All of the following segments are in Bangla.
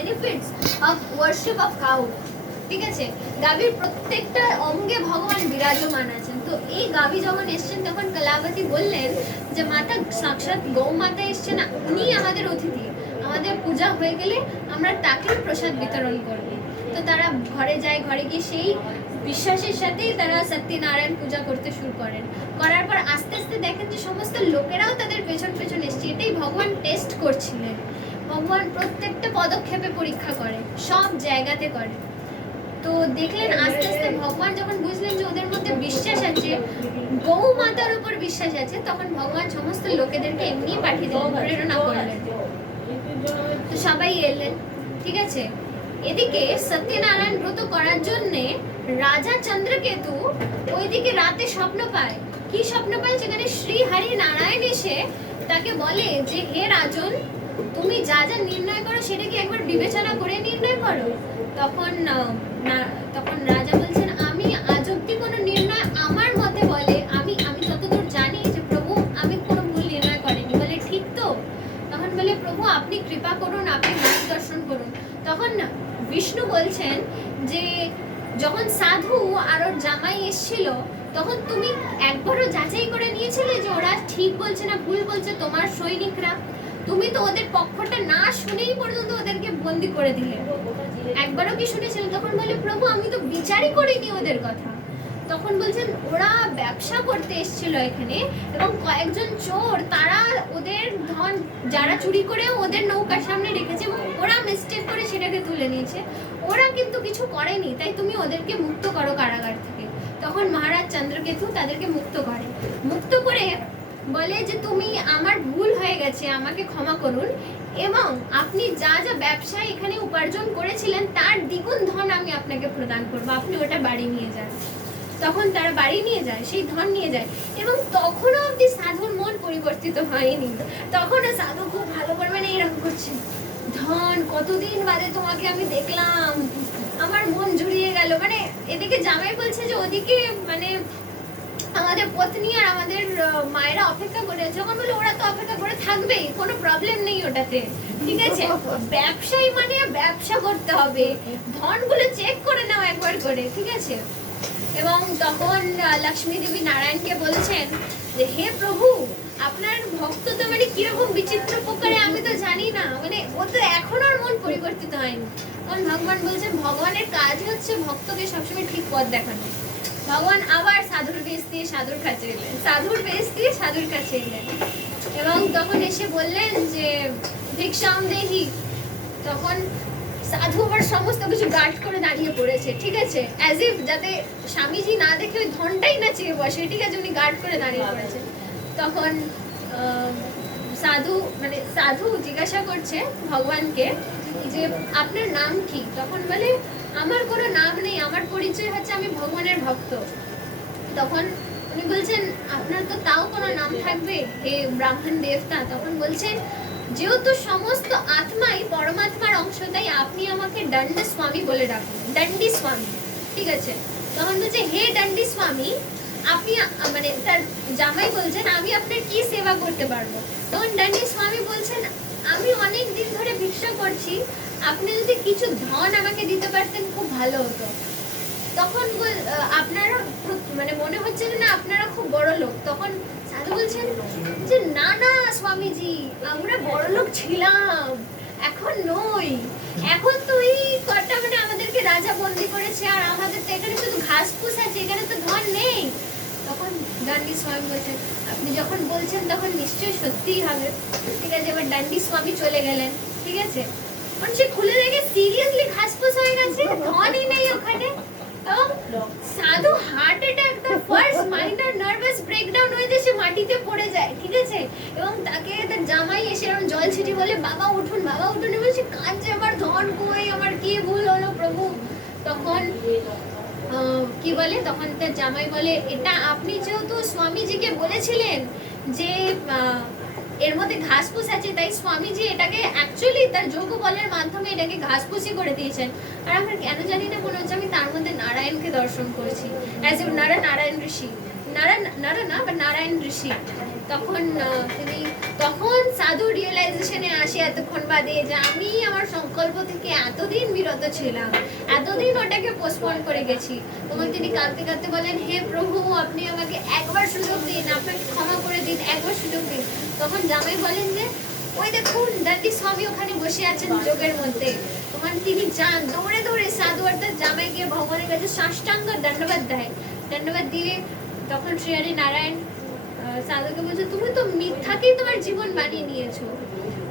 Benefits of worship of cow. ঠিক আছে, গাভীর প্রত্যেকটা অঙ্গে ভগবান বিরাজমান আছেন। তো এই গাভী যখন এসছেন তখন কলাবতী বললেন যে মাতা সাক্ষাৎ গৌ মাতা এসছে না, উনি আমাদের অতিথি, আমাদের পূজা হয়ে গেলে আমরা তাকে প্রসাদ বিতরণ করব। তো তারা ঘরে যায়, ঘরে গিয়ে সেই বিশ্বাসের সাথেই তারা সত্যনারায়ণ পূজা করতে শুরু করেন। করার পর আস্তে আস্তে দেখেন যে সমস্ত লোকেরাও তাদের পেছন পেছন এসছে। এটাই ভগবান টেস্ট করছিলেন। ভগবান প্রত্যেকটা পদক্ষেপে পরীক্ষা করে, সব জায়গাতে করে। তো দেখলেন আস্তে আস্তে ভগবান যখন বুঝলেন যে ওদের মধ্যে বিশ্বাস আছে, গৌ মাতার উপর বিশ্বাস আছে, তখন ভগবান সমস্ত লোকেদেরকে এমনি পাঠিয়ে দিলেন, প্রেরণা করলেন। তো সবাই এলেন। ঠিক আছে, এদিকে সত্যনারায়ণ ব্রত করার জন্য রাজা চন্দ্রকেতু ওইদিকে রাতে স্বপ্ন পায়। কি স্বপ্ন পায়? যেখানে শ্রী হরি নারায়ণ এসে তাকে বলে যে হে রাজন, তুমি যা যা নির্ণয় করো সেটা কি একবার বিবেচনা করে নির্ণয় করো। তখন রাজা বলছেন আমি আজ অব্দি কোনো নির্ণয় আমার মতে বলে আমি যতদূর জানি যে প্রভু আমি কোনো ভুল নির্ণয় করিনি। বলে ঠিক তো? তখন বলে প্রভু আপনি কৃপা করুন, আপনি মার্গদর্শন করুন। তখন বিষ্ণু বলছেন যে যখন সাধু আর ওর জামাই এসেছিল তখন তুমি একবারও যাচাই করে নিয়েছিলে যে ওরা ঠিক বলছে না ভুল বলছে? তোমার সৈনিকরা, তুমি তো ওদের পক্ষটা না শুনেই পর্যন্ত ওদেরকে বন্দি করে দিলে, একবারও কি শুনেছিলেন? তখন বলে প্রভু আমি তো বিচারই করিনি ওদের কথা। তখন বলছেন ওরা ব্যবসা করতে এসেছিল এখানে এবং কয়েকজন চোর তারা ওদের ধন যারা চুরি করে ওদের নৌকার সামনে রেখেছে এবং ওরা মিস্টেক করে সেটাকে তুলে নিয়েছে, ওরা কিন্তু কিছু করেনি, তাই তুমি ওদেরকে মুক্ত করো কারাগার থেকে। তখন মহারাজ চন্দ্রকেতু তাদেরকে মুক্ত করে বলে যে তুমি আমার ভুল হয়ে গেছে, আমাকে ক্ষমা করুন এবং আপনি যা যা ব্যবসায় এখানে উপার্জন করেছিলেন তার দ্বিগুণ ধন আমি আপনাকে প্রদান করবো, আপনি ওটা বাড়ি নিয়ে যান। তখন তারা বাড়ি নিয়ে যায়, সেই ধন নিয়ে যায় এবং তখনও অব্দি সাধুর মন পরিবর্তিত হয়নি। তখনও সাধু খুব ভালো করে মানে এরকম করছে, ধন কতদিন বাদে তোমাকে আমি দেখলাম, আমার মন জুড়িয়ে গেল। মানে এদিকে জামাই বলছে যে ওদিকে মানে আমাদের পত্নী আর আমাদের মায়েরা অপেক্ষা করে, যখন বলে ওরা তো অপেক্ষা করে থাকবেই, কোনো প্রবলেম নেই ওটাতে। ঠিক আছে, ব্যবসায়ী মানে ব্যবসা করতে হবে, ধনগুলো চেক করে নাও একবার করে। ঠিক আছে, এবং তখন লক্ষ্মী দেবী নারায়ণকে বলছেন যে হে প্রভু আপনার ভক্ত তো মানে কিরকম বিচিত্র প্রকারে আমি তো জানি না, মানে ও তো এখন আর মন পরিবর্তিত হয়নি। তখন ভগবান বলছেন ভগবানের কাজ হচ্ছে ভক্তকে সবসময় ঠিক পথ দেখানো। ভগবান আবার সাধুর বেশ দিয়ে সাধুর কাছে এলেন এবং তখন এসে বললেন যে ভিক্ষাম দেহি। তখন সাধু আবার সমস্ত কিছু গার্ড করে দাঁড়িয়ে পড়েছে। ঠিক আছে, অ্যাজ ইফ যাতে স্বামীজি না দেখে ওই ধনটাই না চেয়ে বসে। ঠিক আছে, উনি গার্ড করে দাঁড়িয়ে পড়েছে। তখন সাধু জিজ্ঞাসা করছে ভগবানকে যে আপনার নাম কি? তখন বলে আমার কোনো নাম নেই, আমার পরিচয় হচ্ছে আমি ভগবানের ভক্ত। তখন উনি বলছেন আপনার তো তাও কোনো নাম থাকবে হে ব্রাহ্মণ দেবতা। তখন বলছেন যেহেতু সমস্ত আত্মাই পরমাত্মার অংশ তাই আপনি আমাকে দণ্ড স্বামী বলে ডাকুন, দণ্ডী স্বামী। ঠিক আছে, তখন বলছে হে দণ্ডী স্বামী আপনি মানে তার জামাই বলছেন আমি আপনার কি সেবা করতে পারবো? তখন দণ্ডী স্বামী বলছেন আমি অনেক দিন ধরে ভিক্ষা করছি, আপনি যদি কিছু ধন আমাকে দিতে পারতেন খুব ভালো হতো। তখন আপনারা মানে মনে হচ্ছে না আপনারা খুব বড় লোক। তখন সাধু বলছেন যে না না স্বামীজি আমরা বড় লোক ছিলাম, এখন নই, এখন তো এই কটা মানে আমাদেরকে রাজা বন্দি করেছে আর আমাদের তো এখানে শুধু ঘাস ফুস আছে, এখানে তো ধন নেই। তখন দণ্ডী স্বামী বলছেন আপনি যখন বলছেন তখন নিশ্চয়ই সত্যিই হবে। ঠিক আছে, এবার দণ্ডী স্বামী চলে গেলেন। ঠিক আছে, সে খুলে দেখে সিরিয়াসলি ঘাস ফুস হয়ে গেছে, ধনই নেই ওখানে। সাধু হার্ট অ্যাটাক, তার ফার্স্ট মাইনর নার্ভাস ব্রেকডাউন হয়ে যায়, সে মাটিতে পড়ে যায়। ঠিক আছে, এবং তাকে তার জামাই এসে এরকম জল ছিটি বলে বাবা উঠুন বাবা উঠুন, এবং সে কাঁদছে আমার ধন কই, আমার কি ভুল হলো প্রভু। তখন কি বলে, তখন তার জামাই বলে এটা আপনি যেহেতু স্বামীজিকে বলেছিলেন যে এর মধ্যে ঘাসপুস আছে তাই স্বামীজি এটাকে অ্যাকচুয়ালি তার যোগ্য বলের মাধ্যমে এটাকে ঘাসপুসি করে দিয়েছেন। আর আমার কেন জানি না মনে হচ্ছে আমি তার মধ্যে নারায়ণকে দর্শন করছি, অ্যাজ ইউ নারায়ণ ঋষি, নারায়ণ না বা নারায়ণ ঋষি। তখন তিনি তখন সাধু রিয়েলাইজেশনে আসে এতক্ষণ বাদে যে আমি আমার সংকল্প থেকে এতদিন বিরত ছিলাম, এতদিন ওটাকে পোস্টপোন করে গেছি। তখন তিনি কাঁদতে কাঁদতে বলেন, হে প্রভু, আপনি আমাকে একবার সুযোগ দিন, আপনাকে ক্ষমা করে দিন, একবার সুযোগ দিন। তখন জামাই বলেন যে ওই দেখুন দাদি স্বামী ওখানে বসে আছেন যোগের মধ্যে। তখন তিনি যান দৌড়ে দৌড়ে, সাধু অর্থাৎ জামাই গিয়ে ভগবানের কাছে সাষ্টাঙ্গ দণ্ডবাদ দেয়। দণ্ডবাদ দিয়ে তখন শ্রীহরি নারায়ণ সাধুকে বলছে, তুমি তো মিথ্যাকেই তোমার জীবন বানিয়ে নিয়েছো,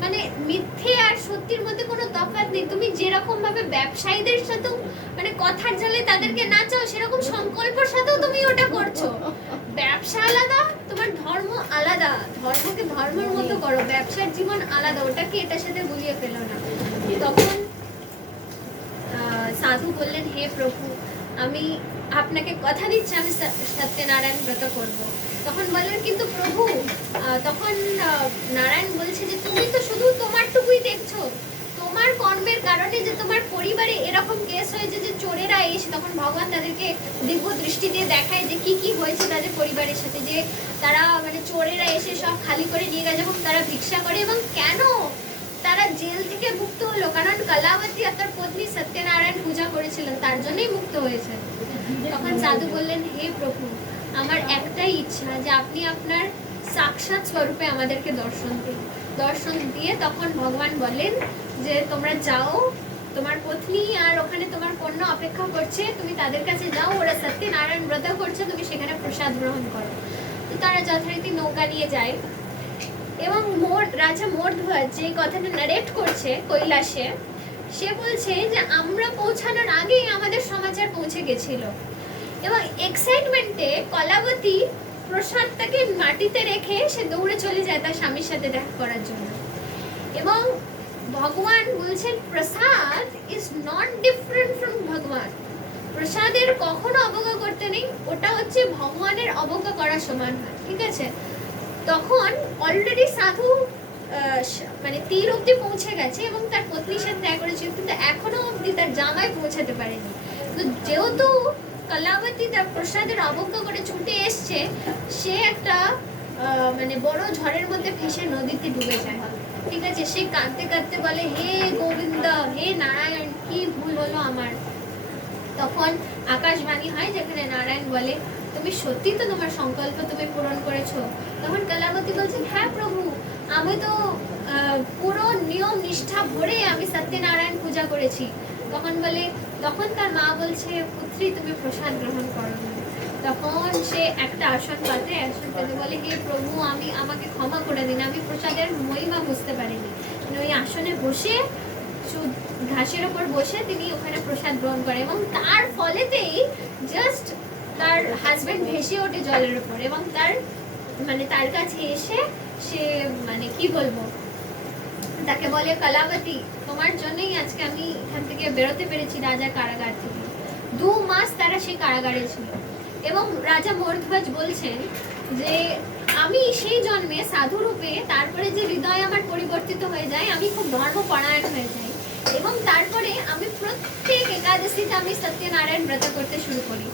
মানে মিথ্যে আর সত্যির মধ্যে কোনো তফাৎ নেই। তুমি যেরকম ভাবে ব্যবসায়ীদের সাথেও মানে কথার জালে তাদেরকে নাচাও, সেরকম সংকল্পের সাথেও তুমি ওটা করছো। ব্যবসা আলাদা, তোমার ধর্ম আলাদা, ধর্মকে ধর্মের মতো করো, ব্যবসার জীবন আলাদা, ওটাকে এটার সাথে গুলিয়ে ফেলো না। তখন সাধু বললেন, হে প্রভু, আমি আপনাকে কথা দিচ্ছি আমি সত্যনারায়ণ ব্রত করব। তখন বললেন, কিন্তু প্রভু, তখন নারায়ণ বলছে যে তুমি তো শুধু তোমারটুকুই দেখছো, তোমার কর্মের কারণে যে তোমার পরিবারে এরকম কেস হয়েছে যে চোরেরা এসে, তখন ভগবান তাদেরকে দিব্য দৃষ্টি দিয়ে দেখায় যে কি কি হয়েছে তাদের পরিবারের সাথে, যে তারা মানে চোরেরা এসে সব খালি করে নিয়ে গেছে এবং তারা ভিক্ষা করে, এবং কেন তারা জেল থেকে মুক্ত হলো, কারণ কলাবতী আর তার পত্নী সত্যনারায়ণ পূজা করেছিলেন, তার জন্যই মুক্ত হয়েছে। তখন সাধু বললেন, হে প্রভু, আমার একটাই ইচ্ছা যে আপনি আপনার সাক্ষাৎ স্বরূপে আমাদেরকে দর্শন দিন। দর্শন দিয়ে তখন ভগবান বলেন যে তোমরা যাও, তোমার পত্নী আর ওখানে তোমার কন্যা অপেক্ষা করছে, তুমি তাদের কাছে যাও, ওরা সত্যনারায়ণ ব্রত করছে, তুমি সেখানে প্রসাদ গ্রহণ করো। তো তারা যথারীতি নৌকা নিয়ে যায় এবং রাজা মর্ধ্বজ যে কথাটা নারেট করছে কৈলাসে, সে বলছে যে আমরা পৌঁছানোর আগেই আমাদের সমাচার পৌঁছে গেছিল, এবং এক্সাইটমেন্টে কলাবতী প্রসাদটাকে মাটিতে রেখে সে দৌড়ে চলে যায় তার স্বামীর সাথে দেখা করার জন্য। এবং ভগবান বলছেন, প্রসাদ ইজ নট ডিফারেন্ট ফ্রম ভগবান, প্রসাদের কখনো অবজ্ঞা করতে নেই, ওটা হচ্ছে ভগবানের অবজ্ঞা করার সমান হয়, ঠিক আছে। তখন অলরেডি সাধু মানে তীর অব্দি পৌঁছে গেছে এবং তার পত্নীর সাথে দেখা করেছিল, কিন্তু এখনো অব্দি তার জামাই পৌঁছাতে পারেনি। তো যেহেতু কলাবতী তার প্রসাদের অবজ্ঞা করে ছুটে এসছে, সে একটা মানে বড় ঝড়ের মধ্যে ফেসে নদীতে ডুবে যায়, ঠিক আছে। সে কাঁদতে কাঁদতে বলে, হে গোবিন্দ, হে নারায়ণ, কি ভুল হলো আমার। তখন আকাশবাণী হয় যেখানে নারায়ণ বলে, তুমি সত্যি তো তোমার সংকল্প তুমি পূরণ করেছো। তখন কলাবতী বলছেন, হ্যাঁ প্রভু, আমি তো পুরো নিয়ম নিষ্ঠা ভরে আমি সত্যনারায়ণ পূজা করেছি। তখন তার মা বলছে, পুত্রী তুমি প্রসাদ গ্রহণ করো। তখন সে একটা আসন পাতে বলে, হে প্রভু, আমাকে ক্ষমা করে দিন, আমি প্রসাদের মহিমা বুঝতে পারিনি। ওই আসনে বসে ঘাসের ওপর বসে তিনি ওখানে প্রসাদ গ্রহণ করে, এবং তার ফলেতেই জাস্ট তার হাজবেন্ড ভেসে ওঠে জলের উপর, এবং তার কাছে এসে সে মানে কি বলবো, তাকে বলে, কলাবতী, তোমার জন্যই আজকে আমি এখান থেকে বেরোতে পেরেছি রাজার কারাগার থেকে। 2 মাস তারা সেই কারাগারে ছিল। এবং রাজা মর্ধ্বজ বলছেন যে আমি সেই জন্মে সাধু রূপে, তারপরে যে হৃদয় আমার পরিবর্তিত হয়ে যায়, আমি খুব ধর্মপরায়ণ হয়ে যাই, এবং তারপরে আমি প্রত্যেক একাদশীতে আমি সত্যনারায়ণ ব্রত করতে শুরু করি।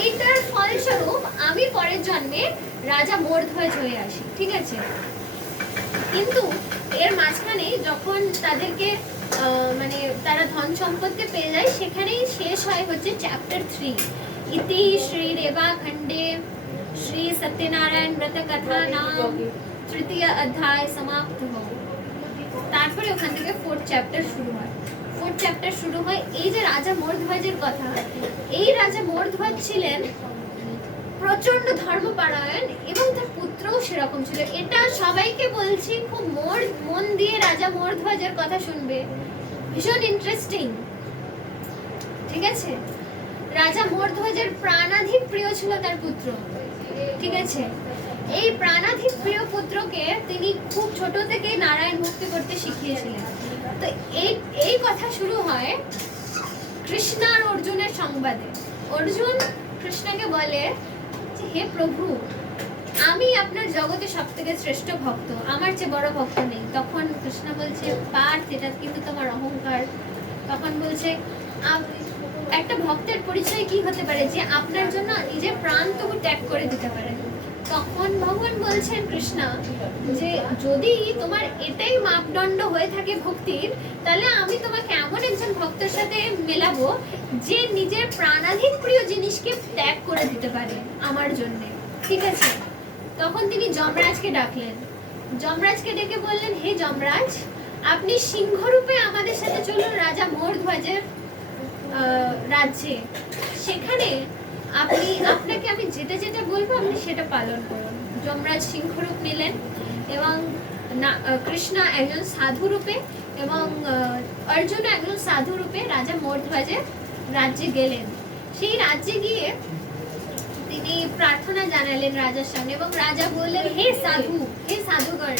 এইটার ফলস্বরূপ আমি পরের জন্মে রাজা মর্ধ্বজ হয়ে আসি, ঠিক আছে। কিন্তু এর মাঝখানে যখন তাদেরকে মানে তারা ধন সম্পত্তি পেয়ে যায়, সেখানেই শেষ হয় হচ্ছে চ্যাপ্টার 3, ইতি শ্রী রেবা খণ্ডে শ্রী সত্যনারায়ণ ব্রত কথা নাম তৃতীয় অধ্যায় সমাপ্ত হয়। তারপরে ওখান থেকে 4th চ্যাপ্টার শুরু হয়। 4th চ্যাপ্টার শুরু হয় এই যে রাজা মর্ধ্বজের কথা। এই রাজা মর্ধ্বজ ছিলেন প্রচন্ড ধর্মপরায়ণ, এবং তার পুত্রও সেরকম ছিল। এটা সবাইকে বলছি, খুব মন দিয়ে রাজা মর্ধ্বজের কথা শুনবে, ভীষণ ইন্টারেস্টিং, ঠিক আছে। রাজা মর্ধ্বজের প্রাণাধিক প্রিয় ছিল তার পুত্র, ঠিক আছে। এই প্রাণাধিক প্রিয় পুত্রকে তিনি খুব ছোট থেকে নারায়ণ ভক্তি করতে শিখিয়েছিলেন। তো এই কথা শুরু হয় কৃষ্ণ আর অর্জুনের সংবাদে। অর্জুন কৃষ্ণকে বলে, হে প্রভু, আমি আপনার জগতে সব থেকে শ্রেষ্ঠ ভক্ত, আমার চেয়ে বড় ভক্ত নেই। তখন কৃষ্ণ বলছে, পার্থ, এটা কিন্তু তোমার অহংকার। তখন বলছে, একটা ভক্তের পরিচয় কি হতে পারে যে আপনার জন্য নিজের প্রাণ তবু ত্যাগ করে দিতে পারে। তখন ভগবান বলছেন কৃষ্ণা যে যদি তোমার এটাই মাপদণ্ড হয়ে থাকে ভক্তির, তাহলে আমি তোমাকে এমন একজন ভক্তের সাথে মেলাবো যে নিজের প্রাণাধিক প্রিয় জিনিসকে ত্যাগ করে দিতে পারে আমার জন্য, ঠিক আছে? তখন তিনি যমরাজকে ডাকলেন, যমরাজকে ডেকে বললেন, হে যমরাজ, আপনি সিংহরূপে আমাদের সাথে চলুন রাজা মোরধ্বজের রাজ্যে। সেখানে আপনাকে আমি যেটা যেটা বলবো আপনি সেটা পালন করুন। যমরাজ সিংহরূপ নিলেন এবং কৃষ্ণ একজন সাধু রূপে এবং অর্জুন একজন সাধু রূপে রাজা মোরধ্বজের রাজ্যে গেলেন। সেই রাজ্যে গিয়ে তিনি প্রার্থনা জানালেন রাজার সামনে এবং রাজা বললেন, হে সাধু, হে সাধুগণ,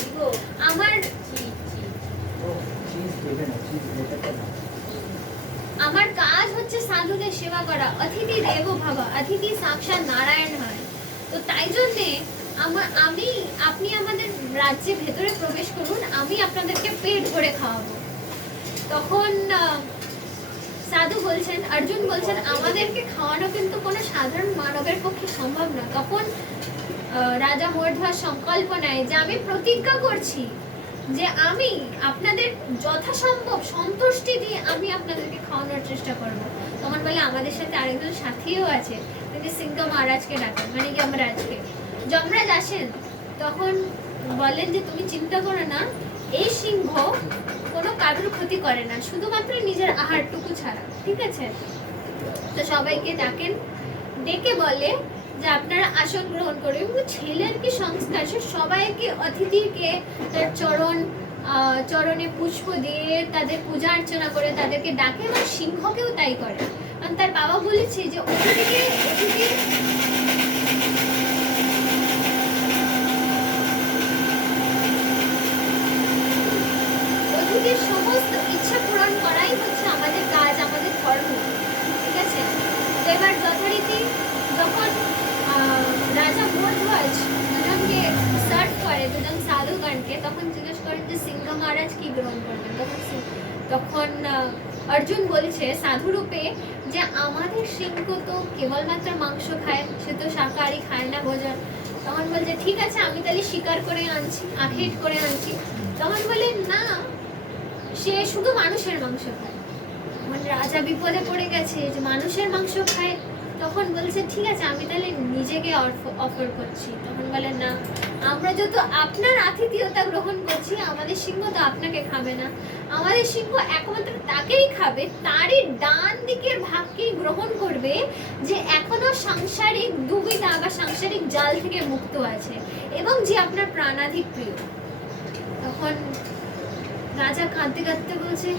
আমার কাজ হচ্ছে সাধুদের সেবা করা। অতিথি দেব ভব, অতিথি সাক্ষাৎ নারায়ণ হয়। তো তাই জন্যে আপনি আমাদের রাজ্যে ভেতরে প্রবেশ করুন, আমি আপনাদেরকে পেট ভরে খাওয়াবো। তখন সাধু বলছেন, অর্জুন বলছেন, আমাদেরকে খাওয়ানো কিন্তু কোনো সাধারণ মানবের পক্ষে সম্ভব না। তখন রাজা মোরধ্বজ সংকল্প নেয় যে আমি প্রতিজ্ঞা করছি যে আমি আপনাদের যথাসম্ভব সন্তুষ্টি দিয়ে আমি আপনাদেরকে খাওয়ানোর চেষ্টা করব। তখন বলে আমাদের সাথে আরেকজন সাথীও আছে, তিনি সিংহ মহারাজকে ডাকেন, মানে যমরাজকে। যমরাজ আসেন, তখন বলেন যে তুমি চিন্তা করো না, এই সিংহ কোনো কারোর ক্ষতি করে না, শুধুমাত্র নিজের আহারটুকু ছাড়া, ঠিক আছে? তো সবাইকে ডাকেন, ডেকে বলে যে আপনারা আসন গ্রহণ করুন। এবং ছেলের কি সংস্কার, সে সবাইকে অতিথিকে তার চরণে পুষ্প দিয়ে তাদের পূজা অর্চনা করে তাদেরকে ডাকে এবং সিংহকেও তাই করে। কারণ তার বাবা বলেছে যে অতিথির সমস্ত ইচ্ছা পূরণ করাই হচ্ছে আমাদের কাজ, আমাদের ধর্ম, ঠিক আছে? তো এবার যথারীতি যখন রাজা মোরধ্বজ দুজনকে সার্ভ করে, দুজন সাধুগণকে, তখন জিজ্ঞেস করেন যে সিংহ মহারাজ কি গ্রহণ করবেন। তখন অর্জুন বলেছে সাধুরূপে যে আমাদের সিংহ তো কেবলমাত্র মাংস খায়, সে তো শাকাহারি খায় না ভোজন। তখন বলছে ঠিক আছে, আমি তাহলে শিকার করে আনছি, আখেট করে আনছি। তখন বলেন না, সে শুধু মানুষের মাংস খায়। মানে রাজা বিপদে পড়ে গেছে যে মানুষের মাংস খায়। তখন বলছে ঠিক আছে, আমি তাহলে নিজেকে অফার করছি। তখন বলেন না, আমরা যত আপনার আতিথেয়তা গ্রহণ করছি, আমাদের সিংহ তো আপনাকে খাবে না, আমাদের সিংহ একমাত্র তাকেই খাবে, তারই ডান দিকের ভাগকেই গ্রহণ করবে যে এখনো সাংসারিক দুবিধা বা সাংসারিক জাল থেকে মুক্ত আছে এবং যে আপনার প্রাণাধিক প্রিয়। তখন রাজা কাঁদতে কাঁদতে বলছে,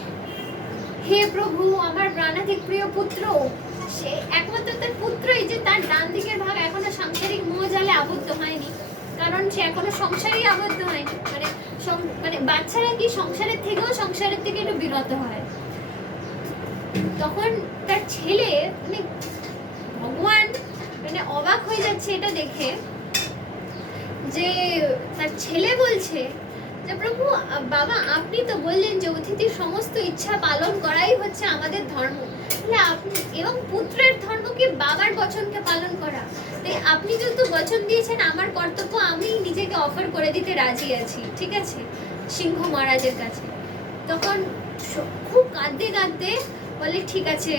হে প্রভু, আমার প্রাণাধিক প্রিয় পুত্র, সে একমাত্র তার পুত্রই যে তার ডান দিকের ভাগ এখনো সাংসারিক মোহজালে আবদ্ধ হয়নি, কারণ সে এখনো সংসারই আবদ্ধ হয়নি। মানে বাচ্চারা কি সংসারের থেকে একটু বিরত হয়। তখন তার ছেলে মানে ভগবান মানে অবাক হয়ে যাচ্ছে এটা দেখে যে তার ছেলে বলছে যে প্রভু, বাবা আপনি তো বললেন যে অতিথির সমস্ত ইচ্ছা পালন করাই হচ্ছে আমাদের ধর্ম, এবং পুত্রের ধর্ম কি বাবার বচনকে পালন করা। তাই আপনি যেহেতু বচন দিয়েছেন, আমার কর্তব্য আমি নিজেকে অফার করে দিতে রাজি আছি, ঠিক আছে, সিংহ মহারাজের কাছে। তখন খুব কাঁদতে কাঁদতে বলে ঠিক আছে,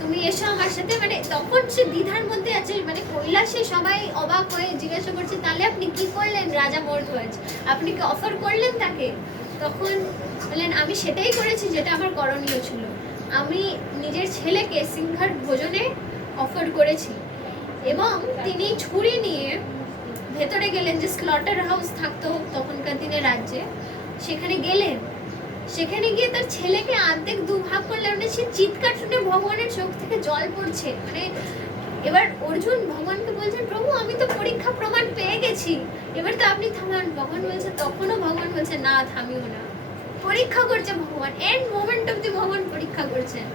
তুমি এসো আমার সাথে। মানে তখন সে দ্বিধার মধ্যে আছে, মানে কৈলাসে সবাই অবাক হয়ে জিজ্ঞাসা করছে তাহলে আপনি কি করলেন রাজা মোরধ্বজ, আপনি কি অফার করলেন তাকে? তখন বললেন আমি সেটাই করেছি যেটা আমার করণীয় ছিল, আমি নিজের ছেলেকে সিংহার ভোজনে অফার করেছি। এবং তিনি ছুরি নিয়ে ভেতরে গেলেন, যে স্লটার হাউস থাকতো তখনকার দিনে রাজ্যে, সেখানে গেলেন। সেখানে গিয়ে তার ছেলেকে অর্ধেক দুভাগ করলেন। মানে সে চিৎকার শুনে ভগবানের চোখ থেকে জল পড়ছে। মানে এবার অর্জুন ভগবানকে বলছেন, প্রভু আমি তো পরীক্ষা প্রমাণ পেয়ে গেছি, এবার তো আপনি থামান। ভগবান বলছে, তখনও ভগবান বলছে না, থামিও না। পরীক্ষা করছে ভগবান, এন্ড মোমেন্ট অব্দি ভগবান পরীক্ষা করছেন।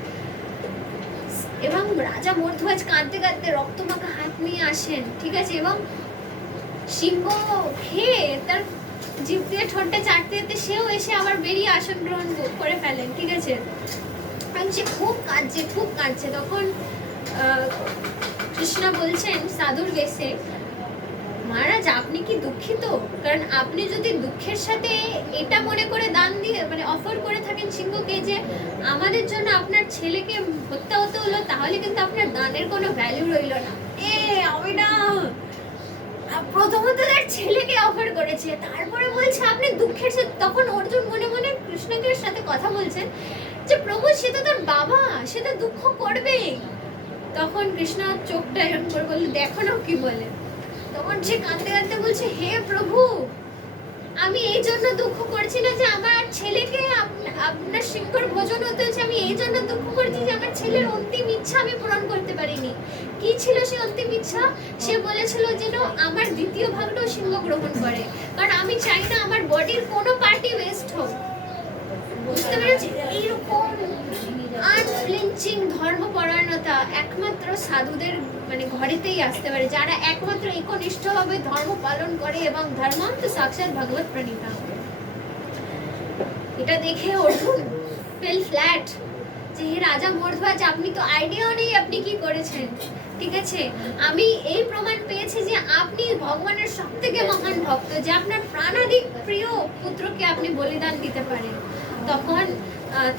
এবং রাজা মোরধ্বজ কাঁদতে কাঁদতে রক্তমাখা হাত নিয়ে আসেন, ঠিক আছে, এবং সিংহ খেয়ে তার জিভ দিয়ে ঠোঁটটা চাটতে যেতে সেও এসে আবার বেরিয়ে আসন গ্রহণ করে ফেলেন, ঠিক আছে। সে খুব কাঁদছে। তখন কৃষ্ণ বলছেন সাধুর বেশে মহারাজ আপনি কি দুঃখিত? কারণ আপনি যদি দুঃখের সাথে এটা মনে করে দান দিয়ে মানে অফার করে থাকেন সিংহকে যে আমাদের জন্য আপনার ছেলেকে হত্যা হতে হলো, তাহলে কিন্তু আপনার দানের কোনো ভ্যালু রইল না। আমি না, প্রথমত তার ছেলেকে অফার করেছে, তারপরে বলছে আপনি দুঃখের সাথে। তখন অর্জুন মনে মনে কৃষ্ণকে সাথে কথা বলছেন যে প্রভু সে তো তার বাবা, সে তো দুঃখ করবেই। তখন কৃষ্ণ চোখটা এরকম করে বলল, দেখো না কি বলে। তখন সে কাঁদতে কাঁদতে বলছে, হে প্রভু, আমি এই জন্য দুঃখ করছি না যে আমার ছেলেকে আপনার সিংহর ভোজন হতে হচ্ছে, আমি এই জন্য দুঃখ করছি যে আমার ছেলের অন্তিম ইচ্ছা আমি পূরণ করতে পারিনি। কি ছিল সে অন্তিম ইচ্ছা? সে বলেছিল যেন আমার দ্বিতীয় ভাগটাও সিংহ গ্রহণ করে, কারণ আমি চাই না আমার বডির কোনো পার্টি ওয়েস্ট হোক। বুঝতে পেরেছি? এইরকম আনফ্লিঞ্চিং ধর্মপরায়ণতা একমাত্র সাধুদের মানে ঘরেতেই আসতে পারে, যারা একমাত্র একনিষ্ঠভাবে ধর্ম পালন করে এবং ধর্মান্ত সাক্ষাৎ ভগবত প্রণীতা। এটা দেখে অর্জুন ফেল ফ্ল্যাট যে হে রাজা মর্ধ্বজ, আপনি তো আইডিয়াও নেই আপনি কি করেছেন। ঠিক আছে, আমি এই প্রমাণ পেয়েছি যে আপনি ভগবানের সবথেকে মহান ভক্ত, যে আপনার প্রাণাধিক প্রিয় পুত্রকে আপনি বলিদান দিতে পারেন। তখন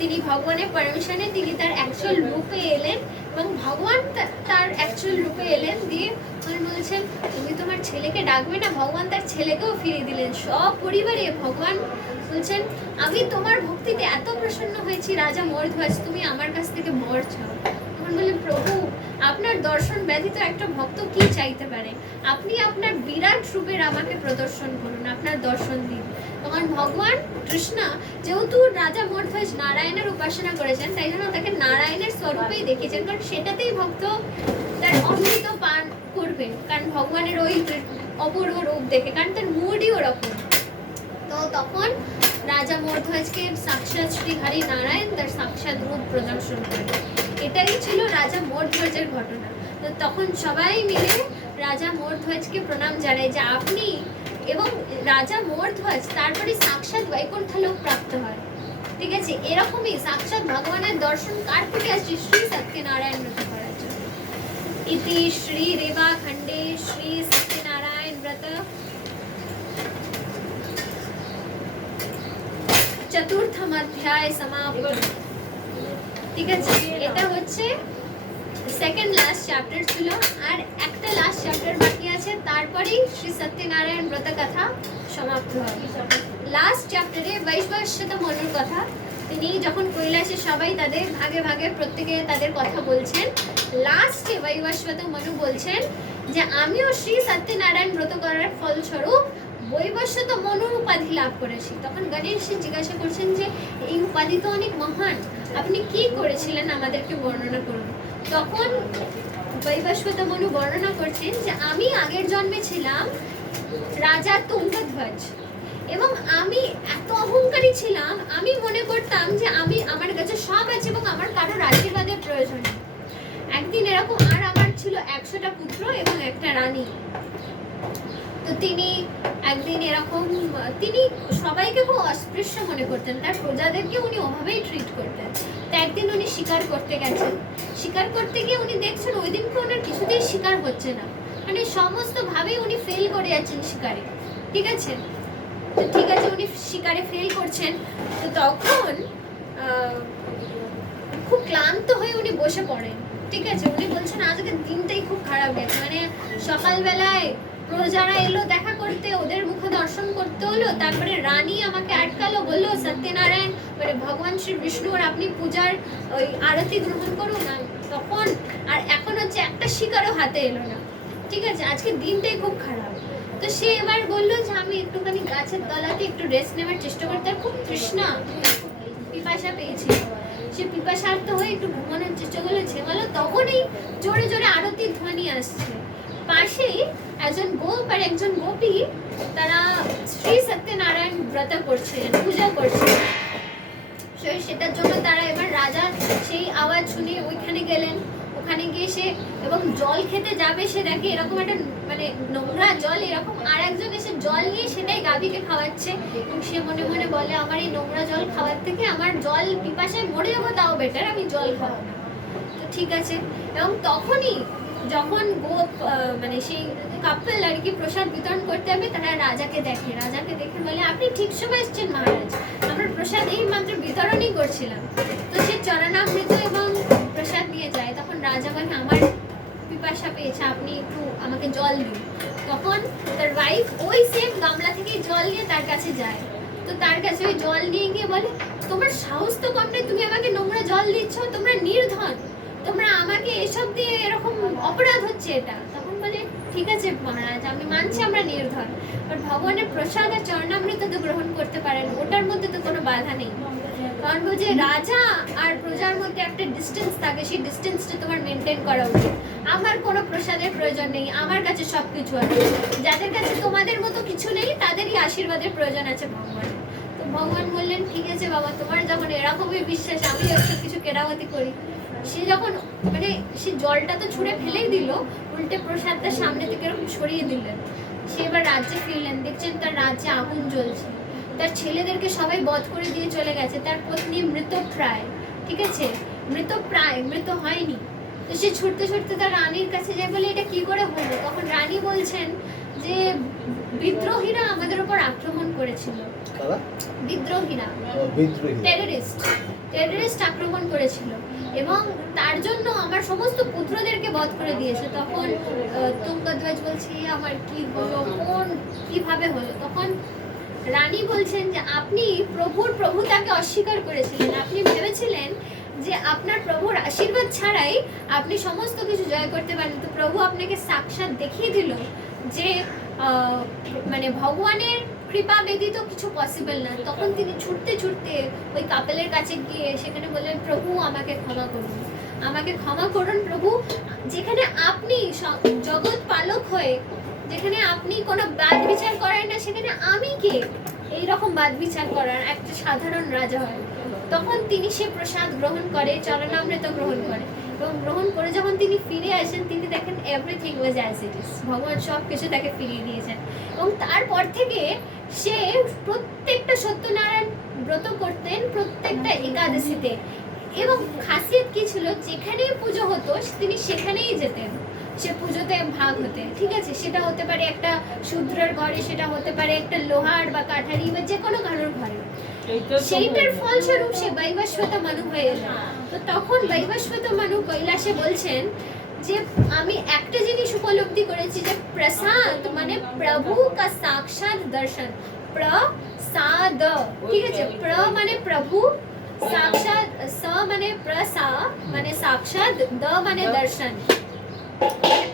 তিনি ভগবানের পারমিশনে তিনি তার অ্যাকচুয়াল রূপে এলেন এবং ভগবান তার অ্যাকচুয়াল রূপে এলেন, দিয়ে উনি বলছেন তুমি তোমার ছেলেকে ডাকবে না। ভগবান তার ছেলেকেও ফিরিয়ে দিলেন সব পরিবারে। ভগবান বলছেন আমি তোমার ভক্তিতে এত প্রসন্ন হয়েছি রাজা মর্ধ্বজ, তুমি আমার কাছ থেকে বর চাও। তখন বললেন প্রভু আপনার দর্শন ব্যতীত একটা ভক্ত কি চাইতে পারে, আপনি আপনার বিরাট রূপের আমাকে প্রদর্শন করুন, আপনার দর্শন দিন। তখন ভগবান কৃষ্ণ যেহেতু রাজা মর্ধ্বজ নারায়ণের উপাসনা করেছেন, তাই জন্য তাকে নারায়ণের স্বরূপেই দেখেছেন, কারণ সেটাতেই ভক্ত তার অমৃত পান করবে, কারণ ভগবানের ওই অপূর্ব রূপ দেখে, কারণ তার মুডই ওরকম। তো তখন রাজা মর্ধ্বজকে সাক্ষাৎ শ্রী হরি নারায়ণ তার সাক্ষাৎ রূপ প্রদর্শন করে। এটাই ছিল রাজা মর্ধ্বজের ঘটনা। তো তখন সবাই মিলে রাজা মর্ধ্বজকে প্রণাম জানায় যে আপনি, এবং রাজা মর্ধ্বজ তারপরে সাক্ষাৎ বৈকুণ্ঠ লোক প্রাপ্ত হয়। ঠিক আছে, এরকমই সাক্ষাৎ ভগবানের দর্শন কার থেকে আসছে? শ্রী সত্যনারায়ণ ব্রত করার জন্য। ইতি শ্রী রেবা খণ্ডে শ্রী সত্যনারায়ণ ব্রত চতুর্থম অধ্যায় সমাপ্ত। ঠিক আছে, এটা হচ্ছে সেকেন্ড লাস্ট চ্যাপ্টার ছিল, আর একটা লাস্ট চ্যাপ্টার বাকি আছে, তারপরেই শ্রী সত্যনারায়ণ ব্রত কথা সমাপ্ত হবে। লাস্ট চ্যাপ্টারে বৈবস্বত মনুর কথা, তিনি যখন কৈলাসে সবাই তাদের ভাগে ভাগে প্রত্যেকে তাদের কথা বলছেন, লাস্টে বৈবস্বত মনু বলছেন যে আমিও শ্রী সত্যনারায়ণ ব্রত করার ফলস্বরূপ বৈবস্বত মনুর উপাধি লাভ করেছি। তখন গণেশ জিজ্ঞাসা করছেন যে এই উপাধি তো অনেক মহান, আপনি কি করেছিলেন আমাদেরকে বর্ণনা করুন। তখন বৈবস্বত মনু বর্ণনা করছেন যে আমি আগের জন্মে ছিলাম রাজা তুঙ্গধ্বজ, এবং আমি এত অহংকারী ছিলাম, আমি মনে করতাম যে আমার কাছে সব আছে এবং আমার কারোর আশীর্বাদের প্রয়োজন নেই। একদিন এরকম, আর আমার ছিল 100টা পুত্র এবং একটা রানী। তো তিনি একদিন এরকম, তিনি সবাইকে খুব অস্পৃশ্য মনে করতেন, তার প্রজাদেরকে উনি ওভাবেই ট্রিট করতেন। তো একদিন উনি শিকার করতে গেছেন, শিকার করতে গিয়ে উনি দেখছেন ওই দিনকে ওনার কিছুতেই শিকার হচ্ছে না, মানে সমস্ত ভাবেই উনি ফেল করে যাচ্ছেন শিকারে। ঠিক আছে, তো ঠিক আছে উনি শিকারে ফেল করছেন। তো তখন খুব ক্লান্ত হয়ে উনি বসে পড়েন। ঠিক আছে, উনি বলছেন আজকের দিনটাই খুব খারাপ গেছে, মানে সকালবেলায় প্রজারা এলো দেখা করতে, ওদের মুখ দর্শন করতে হলো, তারপরে রানী আমাকে আটকালো, বললো সত্যনারায়ণ মানে ভগবান শ্রী বিষ্ণুর আপনি পূজার ওই আরতি গ্রহণ করুন। তখন আর এখন হচ্ছে একটা শিকারও হাতে এলো না। ঠিক আছে, আজকের দিনটাই খুব খারাপ। তো সে এবার বললো যে আমি একটুখানি গাছের তলাতে একটু রেস্ট নেওয়ার চেষ্টা করি। তার খুব তৃষ্ণা, পিপাসা পেয়েছে, সে পিপাসার্থ হয়ে একটু ঘুমানোর চেষ্টা করলো, ঝেমালো। তখনই জোরে জোরে আরতির ধ্বনি আসছে। পাশেই একজন গোপ আর একজন গোপী তারা শ্রী সত্যনারায়ণ ব্রত করছেন, পূজা করছেন। সেটার জন্য তারা এবার রাজা সেই আওয়াজ শুনে ওইখানে গেলেন। ওখানে গিয়ে সে এবং জল খেতে যাবে, সে দেখে এরকম একটা মানে নোংরা জল, এরকম আর একজন এসে জল নিয়ে সেটাই গাভীকে খাওয়াচ্ছে, এবং সে মনে মনে বলে আমার এই নোংরা জল খাওয়ার থেকে আমার জল পিপাসায় মরে যাবো তাও বেটার, আমি জল খাওয়াবো না। তো ঠিক আছে, এবং তখনই যখন গোপ মানে সেই কাপল আর কি প্রসাদ বিতরণ করতে হবে, তারা রাজাকে দেখে বলে আপনি ঠিক সময় এসেছেন মহারাজ, আমরা প্রসাদ এই মাত্র বিতরণই করছিলাম। তো সে চরণামৃত এবং প্রসাদ নিয়ে যায়। তখন রাজা বলে আমার পিপাসা পেয়েছে, আপনি একটু আমাকে জল দিন। তখন তার ওয়াইফ ওই সেম গামলা থেকে জল নিয়ে তার কাছে যায়। তো তার কাছে ওই জল নিয়ে গিয়ে বলে তোমার সাহস তো কম নয়, তুমি আমাকে নোংরা জল দিচ্ছ, তোমরা নির্ধন, তোমরা আমাকে এসব দিয়ে এরকম অপরাধ হচ্ছে এটা। তখন বলে ঠিক আছে মহারাজ, আমি মানছি আমরা নির্ধন, বাট ভগবানের প্রসাদ আর চরণামৃত তো গ্রহণ করতে পারেন, ওটার মধ্যে তো কোনো বাধা নেই। কারণ বলছে রাজা আর প্রজার মধ্যে একটা ডিস্টেন্স থাকে, সেই ডিস্টেন্সটা তোমার মেনটেন করা উচিত। আমার কোনো প্রসাদের প্রয়োজন নেই, আমার কাছে সব কিছু আছে, যাদের কাছে তোমাদের মতো কিছু নেই তাদেরই আশীর্বাদের প্রয়োজন আছে ভগবান। তো ভগবান বললেন ঠিক আছে বাবা, তোমার যখন এরকমই বিশ্বাস, আমি একটু কিছু কেরামতি করি। সে যখন মানে সে জলটা তো ছুঁড়ে ফেলেই দিল, উল্টে প্রসাদটা সামনে থেকে এরকম সরিয়ে দিলেন। সে এবার রাজ্যে ফিরলেন, দেখছেন তার রাজ্যে আগুন জ্বলছে, তার ছেলেদেরকে সবাই বধ করে দিয়ে চলে গেছে, তার পত্নী মৃতপ্রায়, ঠিক আছে, মৃতপ্রায়, মৃত হয়নি। তো সে ছুটতে ছুটতে তার রানীর কাছে যায়, বলে এটা কি করে হলো? তখন রানী বলছেন যে বিদ্রোহীরা আমাদের উপর আক্রমণ করেছিল, বিদ্রোহীরা, টেররিস্ট আক্রমণ করেছিল এবং তার জন্য আমার সমস্ত পুত্রদেরকে বধ করে দিয়েছে। তখন তুঙ্গধ্বজ বলছে আমার কি হলো, কিভাবে হলো? তখন রানী বলছেন যে আপনি প্রভুর প্রভুতাকে অস্বীকার করেছিলেন, আপনি ভেবেছিলেন যে আপনার প্রভুর আশীর্বাদ ছাড়াই আপনি সমস্ত কিছু জয় করতে পারেন। তো প্রভু আপনাকে সাক্ষাৎ দেখিয়ে দিল যে মানে ভগবানের কৃপা ব্যতীত কিছু পসিবল না। তখন তিনি ছুটতে ছুটতে ওই কাপেলের কাছে গিয়ে সেখানে বললেন প্রভু আমাকে ক্ষমা করুন, আমাকে ক্ষমা করুন প্রভু, যেখানে আপনি জগৎ পালক হয়ে, যেখানে আপনি কোনো বাদ বিচার করেন না, সেখানে আমি কে এইরকম বাদ বিচার করার? একটা সাধারণ রাজা হয়। তখন তিনি সে প্রসাদ গ্রহণ করে, চরণামৃত গ্রহণ করে, এবং গ্রহণ করে যখন তিনি ফিরে আসেন তিনি দেখেন everything was as it is, ভগবান সব কিছু তাকে ফিরিয়ে দিয়েছেন। এবং তারপর থেকে সে প্রত্যেকটা সত্যনারায়ণ ব্রত করতেন, প্রত্যেকটা একাদশীতে। এবং খাসিয়ত কি ছিল, যেখানেই পুজো হতো তিনি সেখানেই যেতেন, সে পুজোতে ভাগ হতে, ঠিক আছে, সেটা হতে পারে একটা শূদ্রের ঘরে, সেটা হতে পারে একটা লোহার বা কাঠারি বা যে কোনো কারোর ঘরে। সেইটার ফলস্বরূপ সে বৈবস্বত মানু হয়ে এলেন। তো তখন বৈবস্বত মানু কৈলাসে বলছেন যে আমি একটা জিনিস উপলব্ধি করেছি যে প্রসাদ মানে প্রভু কা সাক্ষাৎ দর্শন, প্রসাদ, ঠিক আছে, প্র মানে প্রভু, সাক্ষাৎ, স মানে প্রসা মানে সাক্ষাৎ, দ মানে দর্শন।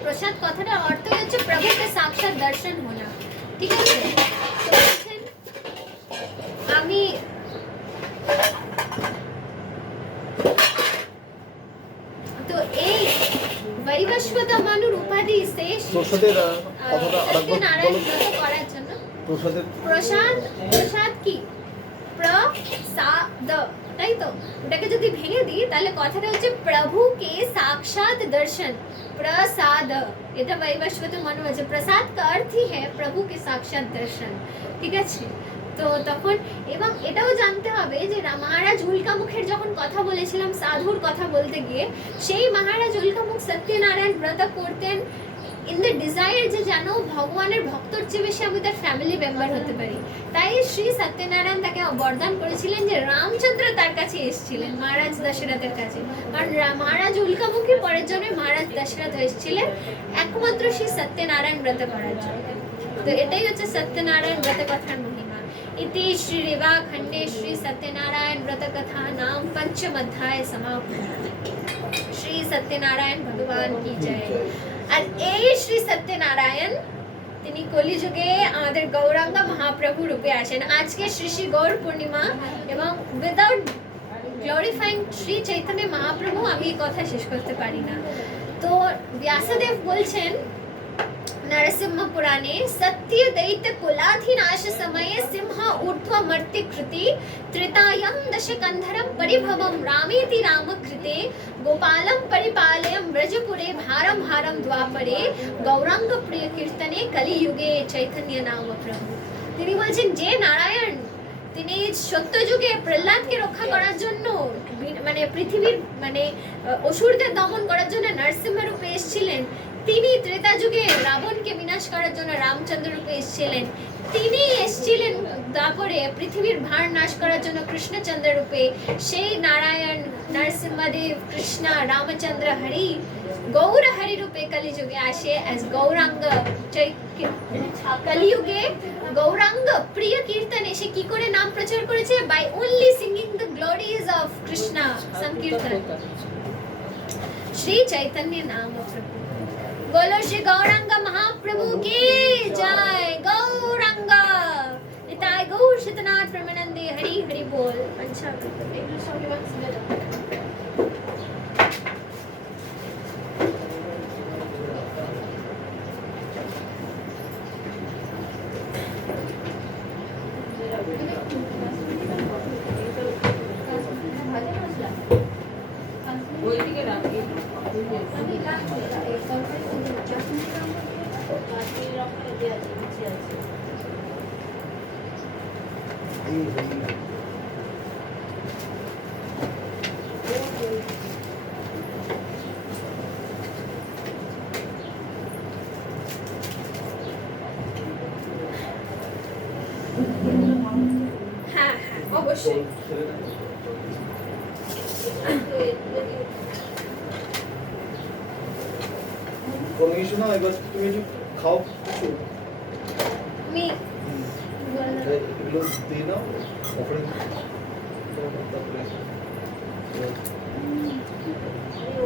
প্রসাদ কথাটার অর্থই হচ্ছে প্রভুকে সাক্ষাৎ দর্শন হোনা, ঠিক আছে। তো বলছেন আমি তো এই বৈবস্বত মানুর উপাধি শেষ সত্যনারায়ণ ব্রত করার জন্য। প্রসাদ কি? প্রসাদ, তাই তো? ওটাকে যদি ভেঙে দিই তাহলে কথাটা হচ্ছে প্রভুকে সাক্ষাৎ দর্শন, प्रसाद, এটা বৈবস্বত মানু আছে। প্রসাদ का अर्थ ही है प्रभु के साक्षात दर्शन, ঠিক আছে। তো তখন এবং এটাও জানতে হবে যে মহারাজ উল্কামুখের যখন কথা বলেছিলাম সাধুর কথা বলতে গিয়ে, সেই মহারাজ উল্কামুখ সত্যনারায়ণ ব্রত করতেন ইন দ্য ডিজায়ার যে যেন ভগবানের ভক্তর চেয়ে বেশি আমি তার ফ্যামিলি মেম্বার হতে পারি। তাই শ্রী সত্যনারায়ণ তাকে বরদান করেছিলেন যে রামচন্দ্র তার কাছে এসেছিলেন মহারাজ দশরথের কাছে, কারণ মহারাজ উল্কামুখী পরের জন্যে মহারাজ দশরথ এসেছিলেন একমাত্র শ্রী সত্যনারায়ণ ব্রত করার জন্য। তো এটাই হচ্ছে সত্যনারায়ণ ব্রত কথার মহিমা। इति श्री रेवा खंडे श्री सत्यनारायण व्रत कथा नाम पंचम अध्याय समाप्त। श्री सत्यनारायण भगवान की जय। আর এই শ্রী সত্যনারায়ণ তিনি কলিযুগে আমাদের গৌরাঙ্গ মহাপ্রভু রূপে আসেন। আজকে শ্রী শ্রী গৌর পূর্ণিমা এবং উইদাউট গ্লোরিফাইং শ্রী চৈতন্য মহাপ্রভু আমি এই কথা শেষ করতে পারি না। তো ব্যাসদেব বলছেন नरसिंह पुराणे सत्य दैत्य कुलाधिनाश समये सिंह ऊर्ध्व मर्त्य कृते त्रेतायं दशकन्धरं परिभवं रामेति रामकृते गोपालं परिपालयं व्रजपुरे भारं भारं द्वापरे गौरांग प्रिय कीर्तने कलियुगे चैतन्य नाम प्रभु। তিনি বলছেন যে নারায়ণ তিনি সত্যযুগে প্রহ্লাদকে রক্ষা করার জন্য মানে মানে পৃথিবীর মানে অসুরদের দমন করার জন্য নরসিংহ রূপে এসেছিলেন, তিনি ত্রেতা যুগে রাবণকে বিনাশ করার জন্য রামচন্দ্র রূপে এসেছিলেন, তিনি এসেছিলেন তারপরে পৃথিবীর ভার নাশ করার জন্য কৃষ্ণচন্দ্র রূপে, সেই নারায়ণ নরসিংহদেব কৃষ্ণ রামচন্দ্র হরি গৌর হরি রূপে কলিযুগে আসে অ্যাজ গৌরাঙ্গ। কলিযুগে গৌরাঙ্গ প্রিয় কীর্তনে সে কি করে নাম প্রচার করেছে? By only singing the glories of Krishna sankirtan. Shri Chaitanya নাম প্রভু बोलो श्री गौरांग महाप्रभु की जय। गौरांग निताय गौर शीतनाथ प्रेमानंदे हरि हरि बोल। अच्छा হ্যাঁ হ্যাঁ অবশ্যই। কোনো ইস্যু না, এবার তুমি একটু খাও কিছু, আমি এগুলো দিয়ে নাও তারপরে তারপরে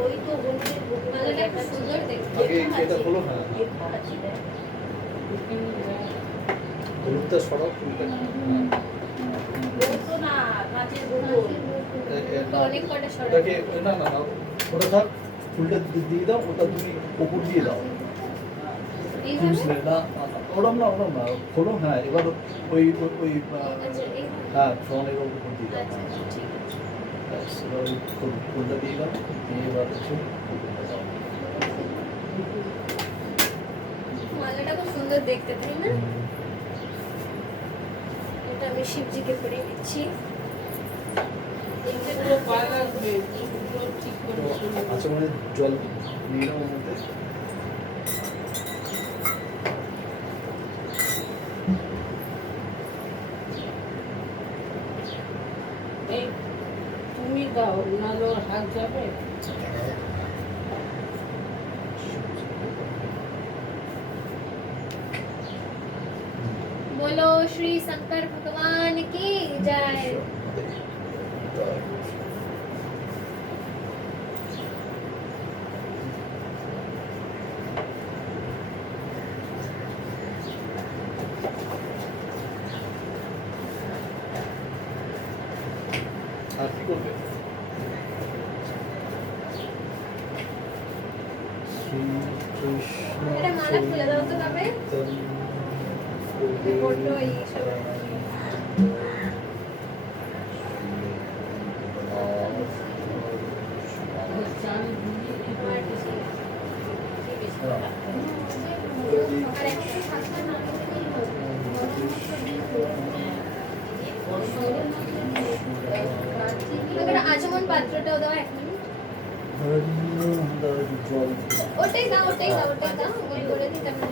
ওই তো মালাটা খুব সুন্দর দেখতে। আগে এটা হলো না, হলুদটা সরাও ফুলটা বলতো না কাঁচের বোতল অনেক কটা সরা। ওটাকে না না না ওটা থাক, ফুলটা দিয়ে দাও, ওটা তুমি উপর দিয়ে দাও। এইভাবে বুঝলে না? ওরম না ওরম না, খোলো। হ্যাঁ এবার ওই ওই ওই আচ্ছা এই হ্যাঁ ফ্রনের উপর দিয়ে দাও। আচ্ছা আচ্ছা, ঠিক আছে। ব্যাস, এবার ওই ফুলটা দিয়ে দাও, দিয়ে এবার হচ্ছে মালাটা খুব সুন্দর দেখতে, তাই না? এটা আমি শিবজিকে পরিয়ে দিচ্ছি। এইগুলো পার লাগবে এইগুলো ঠিক করে আচ্ছা মানে জল নিয়ে নাও মধ্যে। এই তুমি দাও নাহলে ওর হাত যাবে। बोलो श्री शंकर भगवान की जय। আর কি করবে? শ্রীকৃষ্ণ এটা মালা খুলে দাও তো তবে। বড্ড এইসব। আর একটা শাস্ত্র নাম দিলেই হবে। এবার আচমন পাত্রটাও দাও এক মিনিট। জল ওটাই দাও ওটাই দাও ওটাই দাও, ওই করে দিই তারপর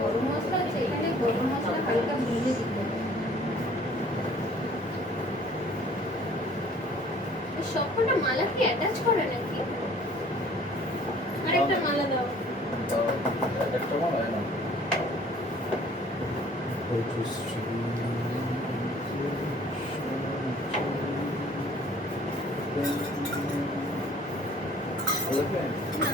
গরম মশলা আছে এখানে, গরম মশলা হালকা ভেজে দিতে হবে। সবকটা মালা কি অ্যাটাচ করে নাকি? আরেকটা মালা দাও। একটা বানায় না। ভালো লাগবে? না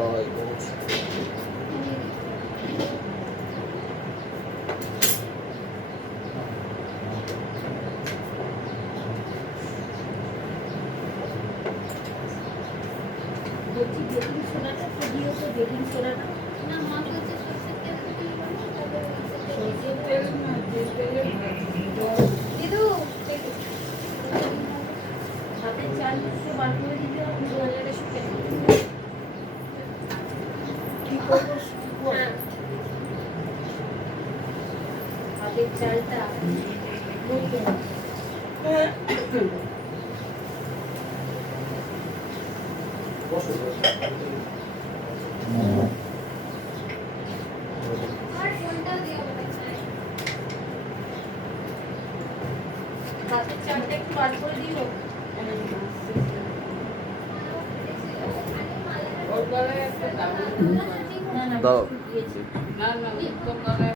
তাই বলছ। বলছি বেকিং সোডাটা তো দিও, তো বেকিং সোডাটা না মা বলছে সরষের তেল দিয়ে বানাও, তারপরে সরষের তেল না, যে তেলে জল দিদু হাতের চাল একটু বার করে দিতে হবে। জলের শুকে কি করবো হ্যাঁ হাতের চালটা করতে হবে। বসো। আর ফোনটা দিয়ে হবে হাতের চালটা একটু বার করে দিও। ওর গলায় একটা দাম। না না দাও। দিয়েছি। না না, ওর তো গলায়